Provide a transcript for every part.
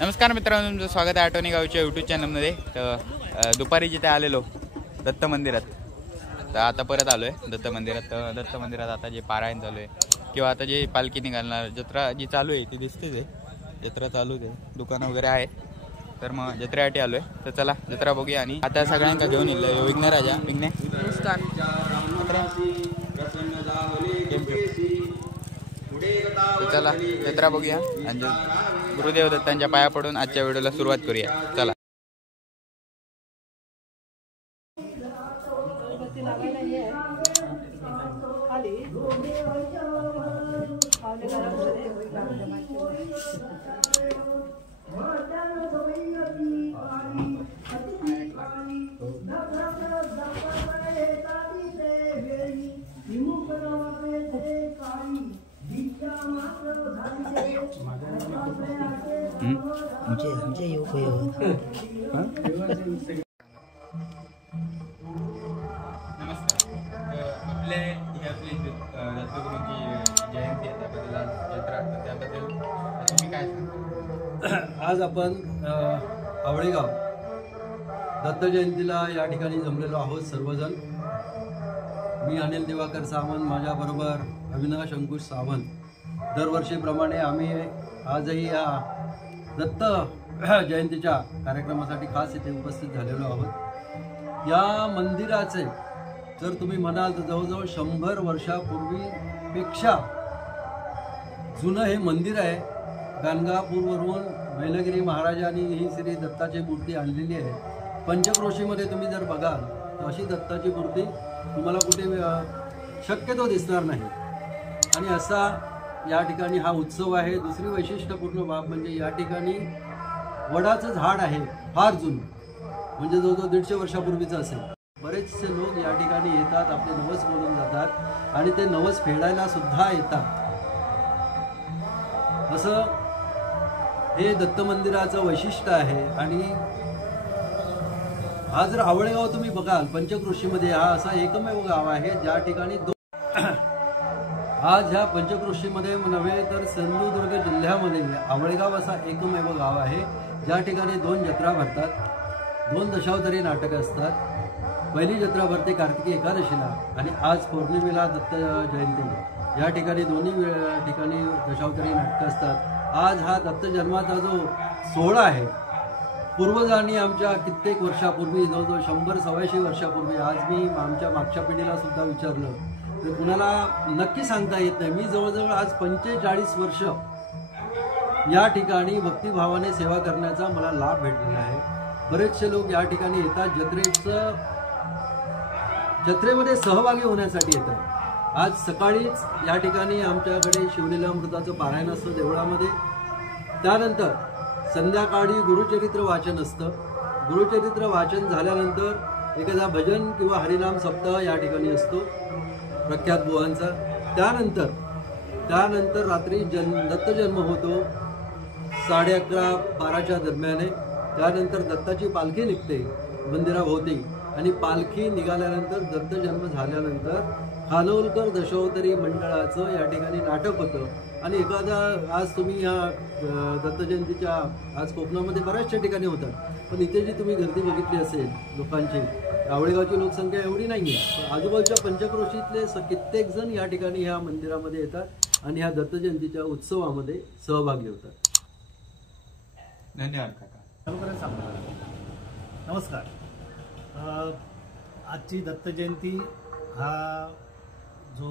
नमस्कार मित्रांनो, तुमचं स्वागत आहे आठवणी गावच्या यूट्यूब चॅनलमध्ये। तर दुपारी जिथे आलेलो दत्त मंदिरात, तर आता परत आलो आहे दत्त मंदिरात। तर दत्त मंदिरात आता जे पारायण चालू आहे किंवा आता जे पालखी निघालणार जत्रा जी चालू आहे ती दिसतेच आहे। जत्रा चालूच आहे, दुकानं वगैरे आहे। तर मग जत्रेसाठी आलो आहे, तर चला जत्रा बघूया। आणि आता सगळ्यांका घेऊन येईल विघ्न राजा। विघ्ने नमस्कार, चला जत्रा बघूया आणि गुरुदेव दत्तांच्या पाया पडून आजच्या व्हिडिओला सुरुवात करूया। चला आमचे योग आपले दत्तगुरूंची जयंती आहे, त्याबद्दल आज जत्रा, त्याबद्दल तुम्ही काय सांगता? आज आपण आवळेगाव दत्त जयंतीला या ठिकाणी जमलेलो आहोत सर्वजण। मी अनिल दिवाकर सावंत, माझ्याबरोबर अविनाश अंकुश सावंत। दरवर्षीप्रमाणे आम्ही आजही या दत्त जयंतीच्या कार्यक्रमासाठी खास इथे उपस्थित झालेलो आहोत। या मंदिराचे जर तुम्ही म्हणाल तर जवळजवळ 100 वर्षापूर्वीपेक्षा जुनं हे मंदिर आहे। गाणगापूरवरून मैलगिरी महाराजांनी ही श्री दत्ताची मूर्ती आणलेली आहे। पंचक्रोशीमध्ये तुम्ही जर बघाल तर अशी दत्ताची मूर्ती तुम्हाला कुठे शक्यतो दिसणार नाही। आणि असा या ठिकाणी हा उत्सव आहे। दुसरी वैशिष्ट्यपूर्ण बाब म्हणजे या ठिकाणी वडाचं झाड आहे, फार जुनं, म्हणजे जवळजवळ 150 वर्षापूर्वीचं असेल। बरेचसे लोक या ठिकाणी येतात, आपले नवस बोलून जातात आणि ते नवस फेडायला सुद्धा येतात। असं हे दत्त मंदिराचं वैशिष्ट्य आहे। आणि हा जर आवळेगाव तुम्ही बघाल पंचक्रोशीमध्ये, हा असा एकमेव गाव आहे ज्या ठिकाणी आज ह्या पंचक्रोशीमध्ये नव्हे तर सिंधुदुर्ग जिल्ह्यामध्ये आवळेगाव असा एकमेव गाव आहे ज्या ठिकाणी 2 जत्रा भरतात, 2 दशावतारी नाटकं असतात। पहिली जत्रा भरते कार्तिकी एकादशीला आणि आज पौर्णिमेला दत्त जयंती। या ठिकाणी दोन्ही ठिकाणी दशावतारी नाटकं असतात। आज हा दत्त जन्माचा जो सोहळा आहे, पूर्वजांनी आमच्या कित्येक वर्षापूर्वी, जवळजवळ 100-125 वर्षापूर्वी, आज मी आमच्या मागच्या पिढीला सुद्धा विचारलं तर कुणाला नक्की सांगता येत नाही। मी जवळजवळ आज 45 वर्ष या ठिकाणी भक्तिभावाने सेवा करण्याचा मला लाभ भेटलेला आहे। बरेचसे लोक या ठिकाणी येतात, जत्रेमध्ये सहभागी होण्यासाठी येतात। आज सकाळीच या ठिकाणी आमच्याकडे शिवलीलामृताचं पारायण असतं देवळामध्ये। त्यानंतर संध्याकाळी गुरुचरित्र वाचन असतं। गुरुचरित्र वाचन झाल्यानंतर एखादा भजन किंवा हरिनाम सप्ताह या ठिकाणी असतो प्रख्यात बुवांचा। त्यानंतर रात्री दत्तजन्म होतो 11:30-12च्या दरम्यान। त्यानंतर दत्ताची पालखी निघते मंदिराभोवती आणि पालखी निघाल्यानंतर दत्तजन्म झाल्यानंतर खानोलकर दशावतारी मंडळाचं या ठिकाणी नाटक होतं। आणि एखादा आज तुम्ही ह्या दत्त जयंतीच्या आज कोकणामध्ये बऱ्याचशा ठिकाणी होतात, पण इथे जी तुम्ही गर्दी बघितली असेल लोकांची, आवळेगावची लोकसंख्या एवढी नाही आहे, पण आजूबाजूच्या पंचक्रोशीतले कित्येक जण या ठिकाणी ह्या मंदिरामध्ये येतात आणि ह्या दत्त जयंतीच्या उत्सवामध्ये सहभागी होतात। धन्यवाद काका। नमस्कार। आजची दत्त जयंती हा जो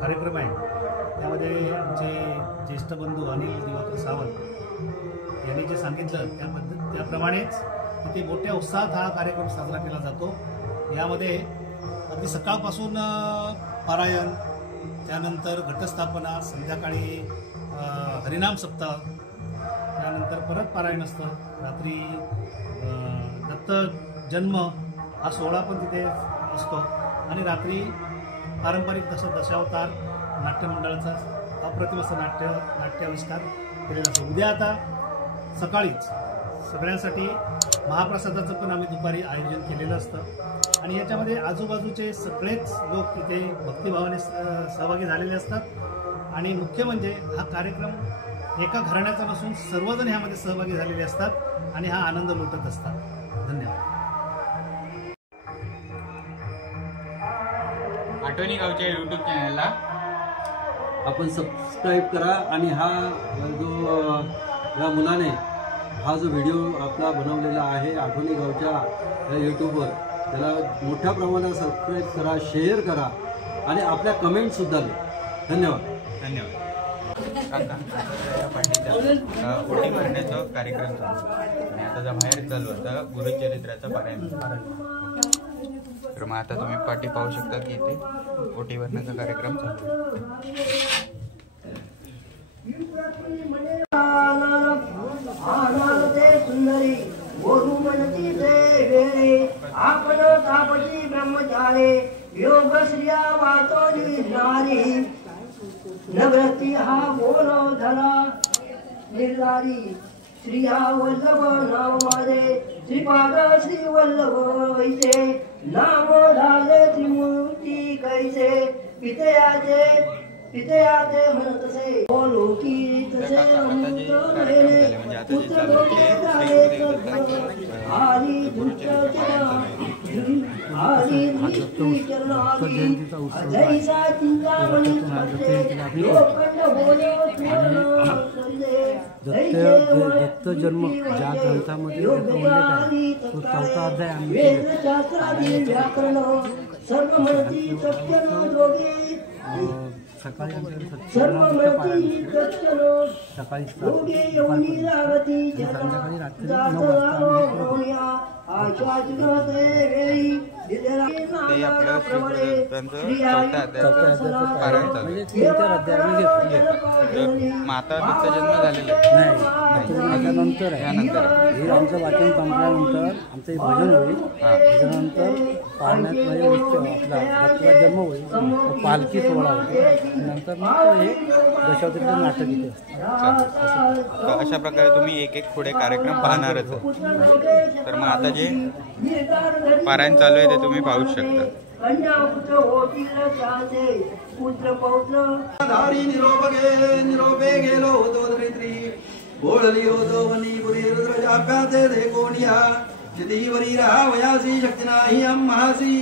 कार्यक्रम आहे त्यामध्ये आमचे ज्येष्ठ बंधू अनिल दिवाकर सावंत यांनी जे सांगितलं त्याप्रमाणेच इथे मोठ्या उत्साहात हा कार्यक्रम साजरा केला जातो। यामध्ये अगदी सकाळपासून पारायण, त्यानंतर घटस्थापना, संध्याकाळी हरिनाम सप्ताह, त्यानंतर परत पारायण असतं। रात्री दत्त जन्म हा सोहळा पण तिथे असतो आणि रात्री पारंपरिक दशावतार नाट्यमंडळाचा अप्रतिम असं नाट्याविष्कार केलेला असतो। उद्या आता सकाळीच सगळ्यांसाठी महाप्रसादाचं पण आम्ही दुपारी आयोजन केलेलं असतं आणि याच्यामध्ये आजूबाजूचे सगळेच लोक इथे भक्तिभावाने सहभागी झालेले असतात। आणि मुख्य म्हणजे हा कार्यक्रम एका घराण्याचा नसून सर्वजण ह्यामध्ये सहभागी झालेले असतात आणि हा आनंद लुटत असतात. धन्यवाद. आठवणी गावच्या यूट्यूब चॅनलला आपण सबस्क्राईब करा आणि हा जो या मुलाने हा जो व्हिडिओ आपला बनवलेला आहे आठवणी गावच्या या यूट्यूबवर त्याला मोठ्या प्रमाणात सबस्क्राईब करा, शेअर करा आणि आपल्या कमेंटसुद्धा द्या. धन्यवाद. धन्यवाद. पाटीचा ओटी भरण्याचा कार्यक्रम चालू आणि आता जो बाहेर चालू होता गुरुचरित्राचा पारायण. तर मग आता तुम्ही पाठी पाहू शकता की इथे ओटी भरण्याचा कार्यक्रम चालू आहे. सुंदरी बोलू म्हणती वेळे आपण तापसी ब्रह्मचारे योग श्रिया वातोली नारी नगरती हा बोलो धरा निर्धारी श्रिया वल्लभ नाव माझे श्रीपाद श्री वल्लभ वैसे नाम झाले त्रिमूर्ती कैसे पितयाचे म्हणतसे बोलो की तसे दत्त जन्म ज्या ग्रंथामध्ये उल्लेख आहे तो 4था अध्याय आम्ही सर्व म्हणती सकाळी सकाळी संध्याकाळी रात्री 9 वाजता ते आपल्या श्रीकृष्णांचं चौथ्या अध्यायाचं पारायण चालू आहे. 3-4 अध्याय घेतले. मग आता तिचा जन्म झालेला आहे. नाही त्याच्यानंतर आहे. हे आमचं वाचन संपल्यानंतर आमचं हे भजन होईल. त्याच्यानंतर पाळण्यात म्हणजे आपला दत्तचा जन्म होईल, पालखी सोहळा होईल, नंतर मग हे दशावताराचं नाटक इथे असतं. अशा प्रकारे तुम्ही एक एक पुढे कार्यक्रम पाहणारच आहे. तर मग आता जे पारायण चालू आहे ते तुम्ही पाहू शकता. निरोपे गेलो होतो धरित्री बोळली होतो वनीपुरी रुद्रजाप्याचे दे कोणिया चितीवरी राहावयासी शक्ती नाही अम्मासी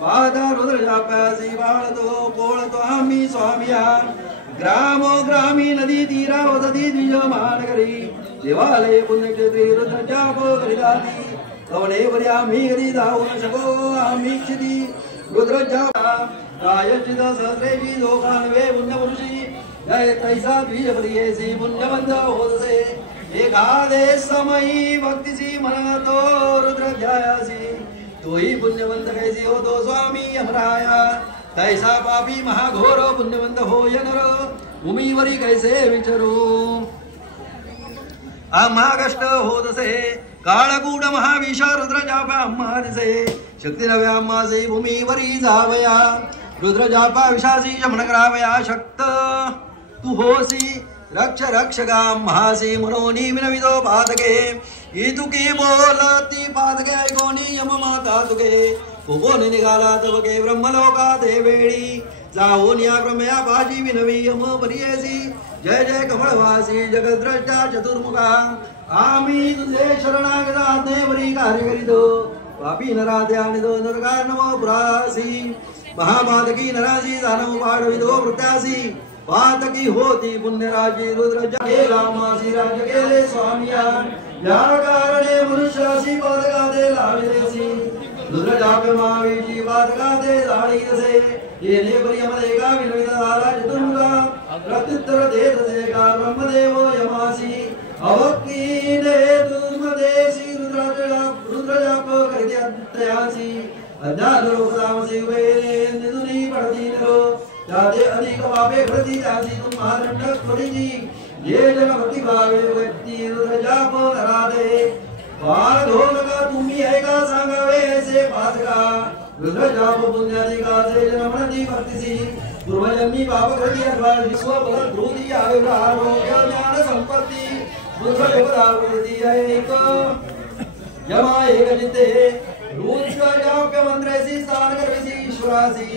पादा रुद्रजाप्यासी बाळतो पोळतो आम्ही स्वामिया ग्रामी नदी तीरा वदती द्विजमानगरी देवालय पुण्यक्षेत्री रुद्रजाप करिदाती कवणे वरी आम्ही कधी धावू न शको आम्ही क्षिती रुद्रजापा गायचित सहस्रेची लोकान्वे पुण्यपुरुषी जय तैसा द्विजप्रियेसी पुण्यवंत होतसे एखादे समयी भक्तीची म्हणतो रुद्रजायासी तोही पुण्यवंत कैसी होतो स्वामी यमराया तैसा पापी महाघोर पुण्यवंत होय नर भूमीवरी कैसे विचारू आम्हा कष्ट होतसे काळकूट महाविषा रुद्रजापा आम्हा दिसे शक्ती नव्या आम्हासे भूमीवरी जावया रुद्रजापा विषासी शमन करावया शक्त तू होसी रक्ष रक्षगा महासी मनोनी विनविदो पादके इतुकी बोलती पादके ऐकोनी यम माता तुके कोण निघाला तवके ब्रह्मलोका देवेळी जाऊन या ब्रह्मया बाजी विनवी यम परियेसी जय जय कमळवासी जगद्रष्टा चतुर्मुखा आम्ही तुझे शरणागता देवरी कार्य करीतो पापी नराध्या निदो नरकार नमो पुरासी महापातकी नरासी दानव पाडविदो वृत्यासी पातकी होती पुण्यराजी रुद्रजा केला मासी राज्य केले स्वामिया या कारणे मनुष्यासी पादकादे लाविलेसी रुद्रजापे मावीची पादकादे लाळीतसे येणे पर्यमदे का विनविदाला चतुर्मुखा प्रत्युत्तर देतसे का ब्रह्मदेव यमासी अवकीने तुमदेसी रुद्रजाप करित्यासी अज्ञानरोगतामसी वेने निदुनी पडती नरो जाते अधिक पापे घडती त्यासी तुम्हारंडक पडीची ये जग भक्ती भावे व्यक्ती रुद्रजाप धरादे बाळ ढोलका तुम्ही ऐका सांगावे ऐसे पातका रुद्रजाप पुण्याधिकाचे जनमनती भक्तीसी पूर्वजन्मी पाप घडती अथवा विश्वबल ध्रुती आरोग्य ज्ञान संपत्ती रुद्रयोगदावृती ऐक यमा एक जिते रुद्रजाप्य मंत्रेसी स्थान करविसी ईश्वरासी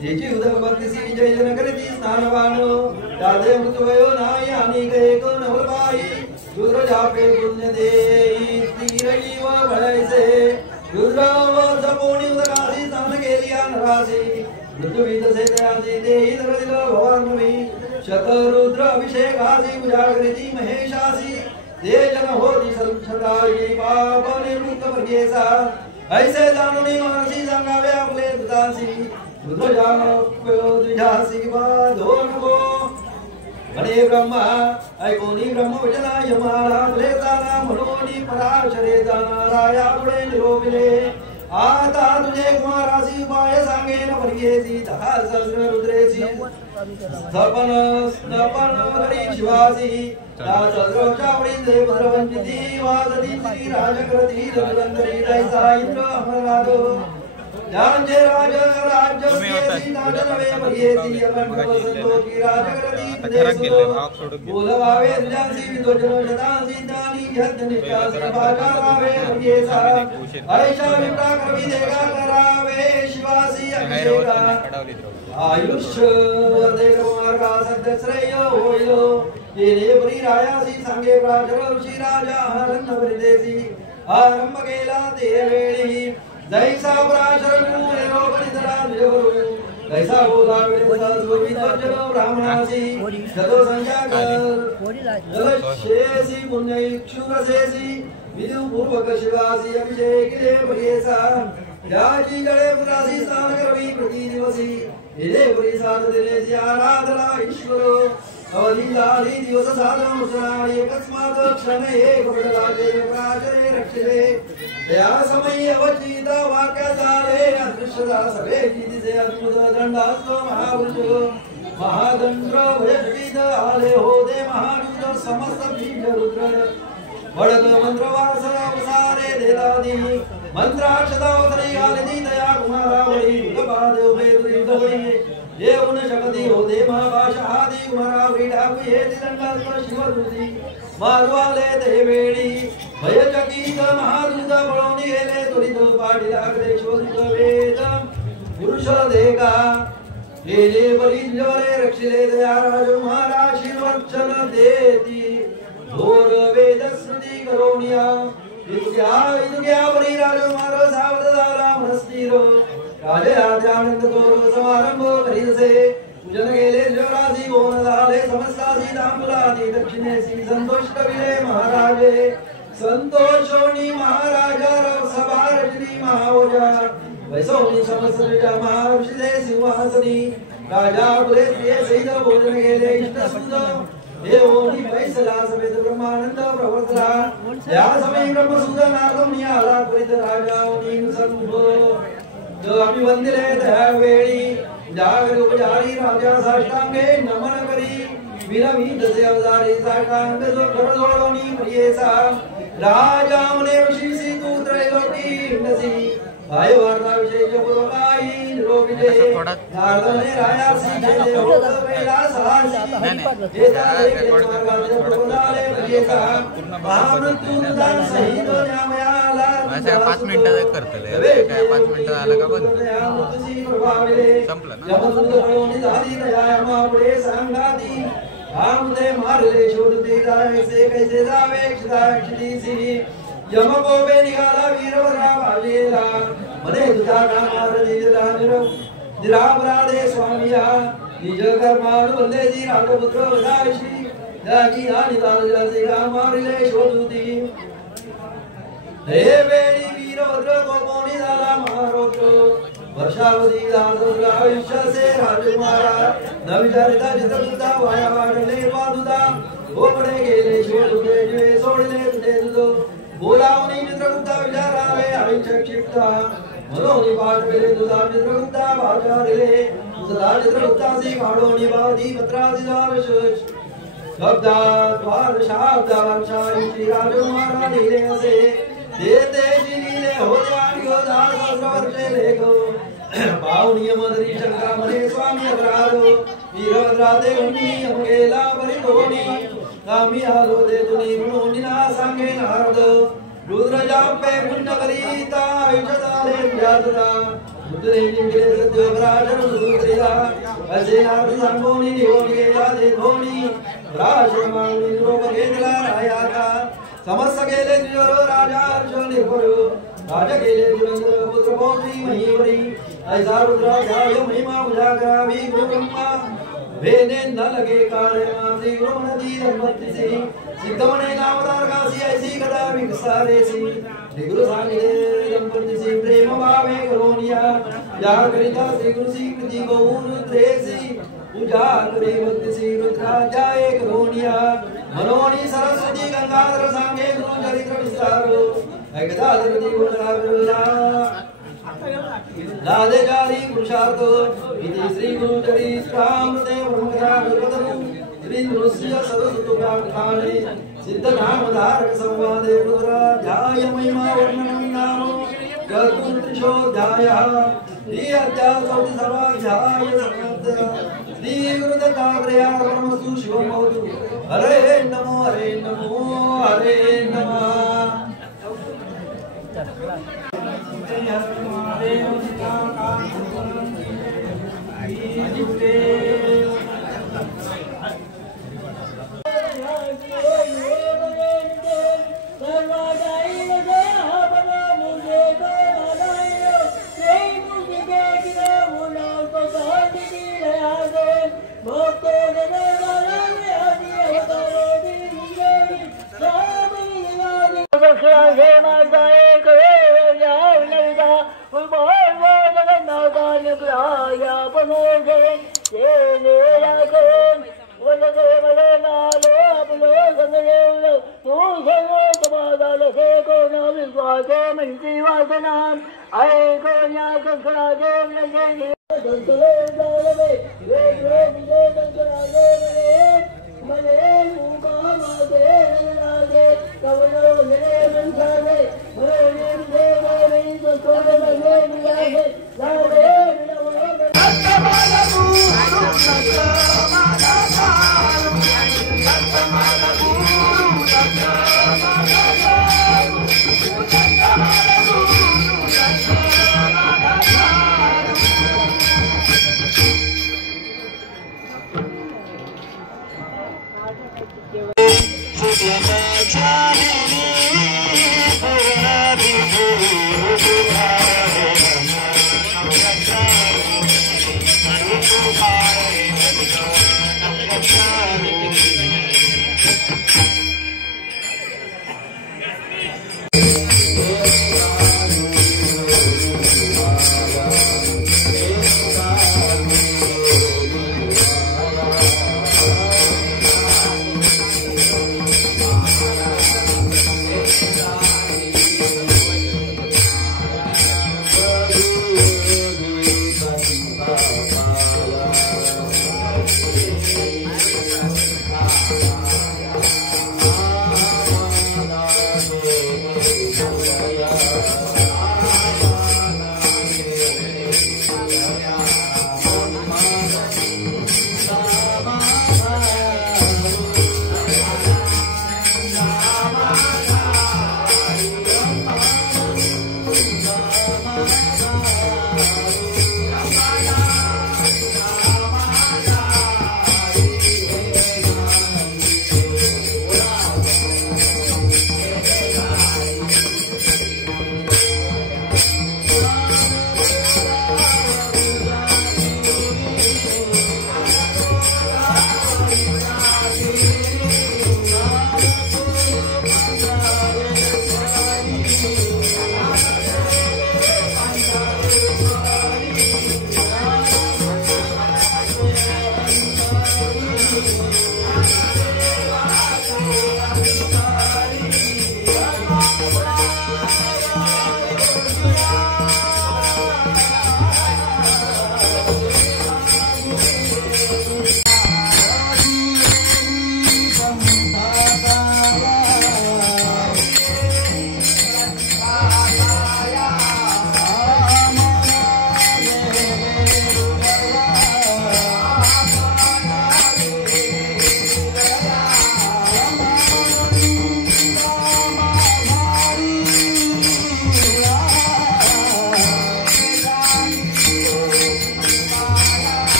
त्याची उदक भक्तीसी जय जन करती स्नानवान दादे मृतवयो नाही आणि एक नवलबाई रुद्र जापे पुण्य देई तीरई व भळैसे रुद्र व जपोणी उदकासी स्नान केलिया नरासी ऋतुविद से दयासी देई धरदिल भवानवी शतरुद्र अभिषेकासी पूजा करीती महेशासी दे जन होती संक्षदाई पाप निवृत्त वर्गेसा ऐसे जाणून मानसी सांगावे आपले दुतासी रुद्र जानो द्विजासी बाधो नको म्हणे ब्रह्मा ऐकोनी ब्रह्मवचना यमाला फले जाना म्हणून पराशरे जाणाराया पुढे निरोपिले आता तुझे कुमारासी उपाय सांगेन वर्गेसी 10 सहस्र रुद्रेसी स्थपन करी शिवासी त्या सहस्रवचावडी जे पुत्रवंचिती वाजती श्री राजकृती धनुरंतरी जैसा इंद्र अमरनाथ ज्यांचे राज्य केसी नाटनवे वर्गेसी अखंड वसंतोची राजकृती देसो बोलवावे तुझ्यासी विदोजन शतांसी ज्ञानी घ्यनिष्ठासी भागावे वर्गेसा ऐशा विप्रा करवी देगा करावे शिवासी अभिषेका आयुष्य देवमार्गा सद्य श्रेय होईल येणे परी रायासी सांगे प्राचरवशी राजा आनंद परिदेसी आरंभ केला ते वेळी जैसा प्राचर निरोपनिधरा निजवरू जैसा बोला वेळेचा जोगी तर्जन ब्राह्मणासी जतो संख्याकर जलशेसी पुण्यक्षुरसेसी विधुपूर्वक शिवासी अभिषेकिले प्रियेसा याची गळे पुरासी स्नान करवी प्रति दिवसी इले पुरी साध दिनेची आराधना ईश्वर अवधीलाली दिवस साधन मुसराळी अकस्मात क्षण एक बदलाले प्राचरे रक्षले या समयी अवचित वाक्य झाले अदृश्यता सगळे दिसे अद्भुत दंडास्त्र महापुरुष महादंड भयविद आले होते महारुद्र समस्त बीज रुद्र बडद मंत्रवास सारे देदादी मंत्राक्षदावतरी आली दया कुमारावरी गबादेव बेदुरी दवरी येऊन शकती होते महाभाषा आदी कुमारावरी डाकू हे तिरंगास्त्र शिवदुरी मारवाले ते वेळी भयचकित महादूत पळून गेले त्वरित पाठी लागले शोधित वेद पुरुष देगा गेले बलिंजवरे रक्षिले दयाराज महाराशीर्वचन देती घोर वेद स्मृती करोनिया इतक्या बरी राज मार सावध झाला मनस्थिर राजे आनंद तोर समारंभ करीतसे पूजन गेले जवरासी बोन झाले समस्तासी तांबुलादी दक्षिणेसी संतोष कविले महाराजे संतोषोनी महाराजा सभा रजनी महावजा वैसोनी समस्ता महाऋषिदे सिंहासनी राजा पुरे प्रिय सहित भोजन गेले इष्टसुत देवोनी वैसला समेत ब्रह्मानंद प्रवर्तला या समय ब्रह्मसुत नागम आला पुरित राजाओनी संभ अभिवंदिले त्या वेळी जागर उपचारी राजा साष्टांगे नमन करी विनवी दसे अवतारी साष्टांग जो करजोडोनी प्रियेसा राजा मुने ऋषीसी तू त्रैलोकी नसी भाई वार्ता विशेष पुरोगाई निरोगिले नारदने रायासी जय होत कैलासासी जेता देखे मार्गाचे प्रबोधाले प्रियेसा महामृत्युदान सहित न्यामयाला असं 5 मिनिटात करतले काय 5 मिनिटं आलं का बंद संपलं ना यमदूतोनी झाली दया मापुढे सांगाती आमदे मारले शोधते जायचे कैसे जावे क्षिताक्षितीसी यमकोबे निघाला वीरवरा भालेला मने तुझा कामार दिला निरापराधे स्वामिया निज कर्मानु बंदेजी राजपुत्र वदायशी जागी आणि तालजाचे कामारिले शोधुती हे वेळी वीरभद्र कोपोनी झाला महारौद्र वर्षावधी दासोला आयुष्याचे राजकुमारा न विचारिता चित्रसुद्धा वाया वाढले पादुदा गोपडे गेले शोधुते जे सोडले तुझे तुझ बोलावणी चित्रगुप्ता विचारावे आयुष्य क्षिप्ता मनोनी पाठ केले तुझा चित्रगुप्ता भाचारिले तुझा चित्रगुप्तासी भाडोनी बाधी पत्रासी विशेष शब्दा द्वार शाब्दा वर्षायुषी राजकुमारा लिहिले असे देते जिनीले होते आणि गोदार वर्षे लेखो पावनी मदरी शंका मने स्वामी अपराध वीरभद्रादे उन्नी गेला परितोनी कामी आलो दे तुनी म्हणून ना सांगे नारद रुद्र जापे पुण्य करीता आयुष्य झाले व्याधना मुद्रे जिंकले सत्यवराजन सुत्रिया असे नारद सांगोनी निवड गेला दे धोनी राजमांगी रोग घेतला रायाचा समस्त गेले तिजोर राजा अर्जुनी करू राजा गेले जुरंद्र पुत्र पौत्री महीवरी ऐसा रुद्राध्याय महिमा उजागरा भी ब्रह्मा वेने न लगे काले मासी गुरुमनदी धर्मतिसी सिद्धमने नामदार कासी ऐसी कदा विकसारेसी श्री गुरु सांगे दंपतिसी प्रेम भावे करोनिया या करिता श्री गुरु सी कृति गौर त्रेसी पूजा करे भक्ति सी रुद्राध्याय करोनिया मनोनी सरस्वती गंगाधर सांगे गुरु चरित्र विस्तारो एकदा धरती गुणरागला दादे जारी पुरुषार्थ इति श्री गुरु चरित्रामृते ब्रह्मज्ञानगतनु श्री नृस्य सरस्वतुव्याख्याने सिद्धनामधारक संवादे रुद्राध्याय महिमा वर्णनं नाम चतुर्त्रिशोऽध्यायः श्री अध्यात्मसमाध्याय समाप्तः श्री गुरुदत्तात्रेयार्पणमस्तु शिवं भवतु हरे नमो हरे नमो हरे नमः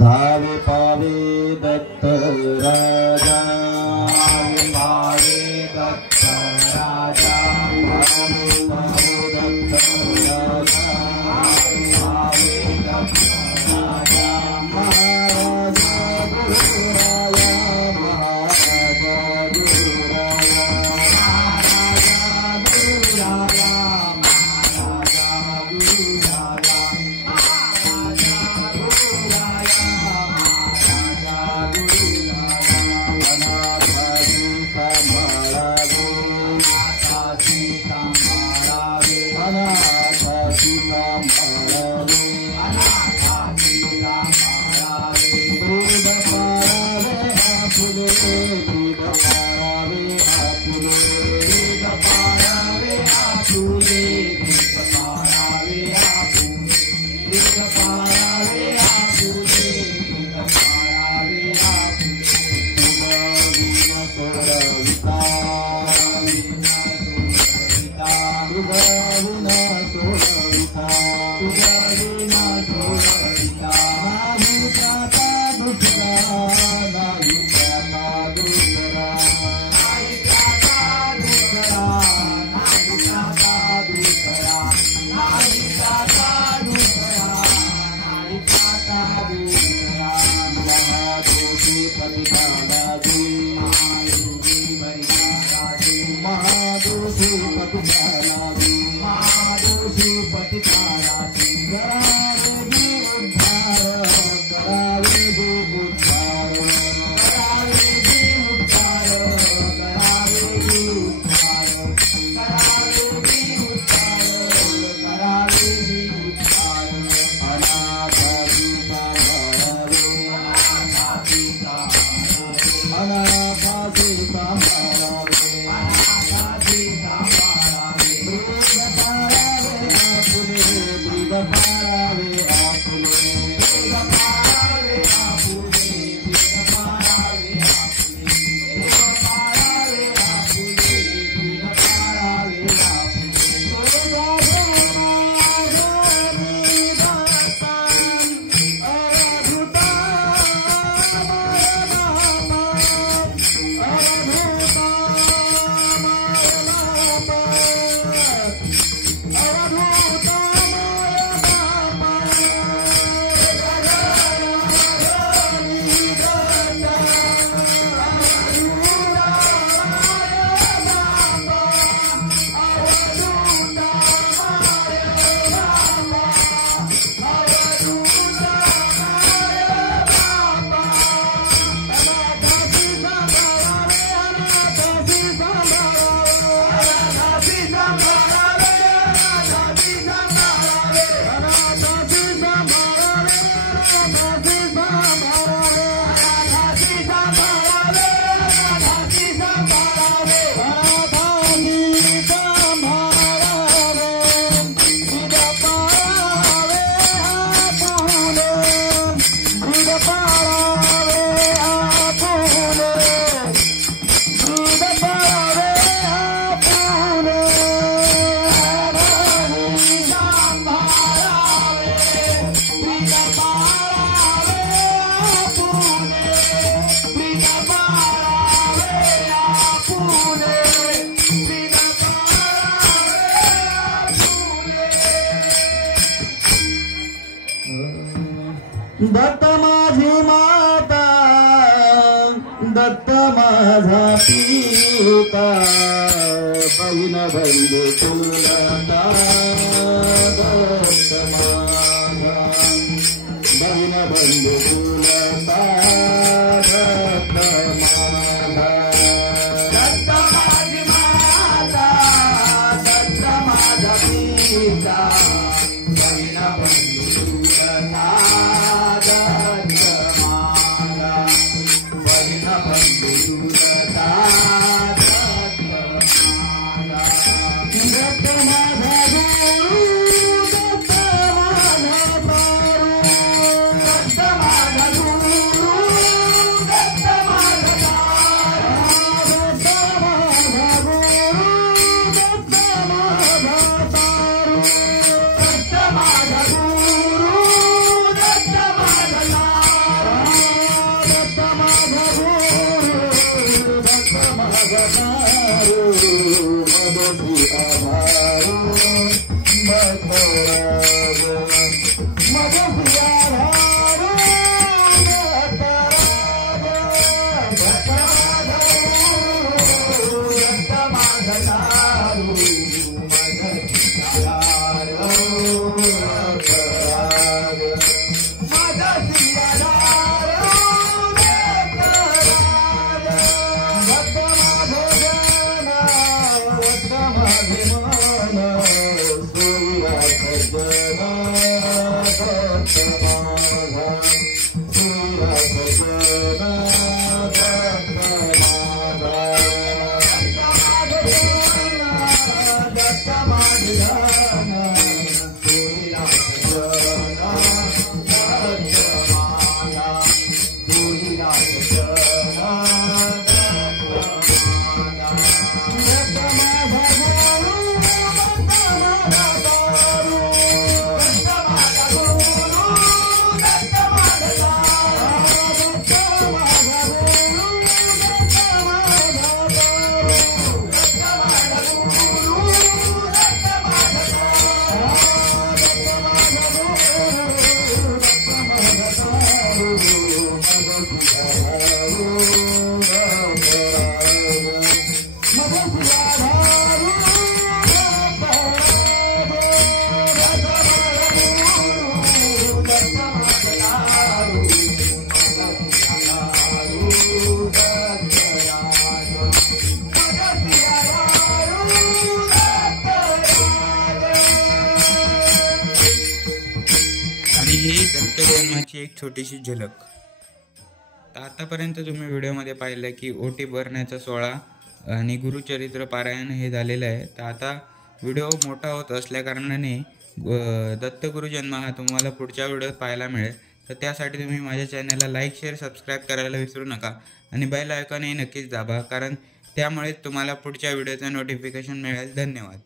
भावे पावे दत्त राजा, भावे दत्त राजा, भावे पावे दत्त राजा, भावे दत्त राजा, महाराजा गुरुराया, महाराजा गुरुराया, महाराजा गुरुराया, महाराजा गुरुराया, दत्त माझी माता, दत्त माझा पिता, बहीण बंधू तुला दत्त माझा, बहीण बंधू तुला दत्त माझा, दत्त माझी माता, दत्त माझा पिता, बहीण बंधू तुला दत्त माझा, आणि ही दत्तजन्माची एक छोटीशी झलक. तर आतापर्यंत तुम्ही व्हिडिओमध्ये पाहिलं की ओटी भरण्याचा सोहळा आणि गुरुचरित्र पारायण हे झालेलं आहे. तर आता व्हिडिओ मोठा होत असल्याकारणाने दत्तगुरु जन्म हा तुम्हाला पुढच्या व्हिडिओत पाहायला मिळेल. तर त्यासाठी तुम्ही माझ्या चॅनलला लाईक शेअर सबस्क्राईब करायला विसरू नका आणि बेल आयकॉनही नक्कीच दाबा, कारण त्यामुळे तुम्हाला पुढच्या व्हिडिओचं नोटिफिकेशन मिळेल. धन्यवाद.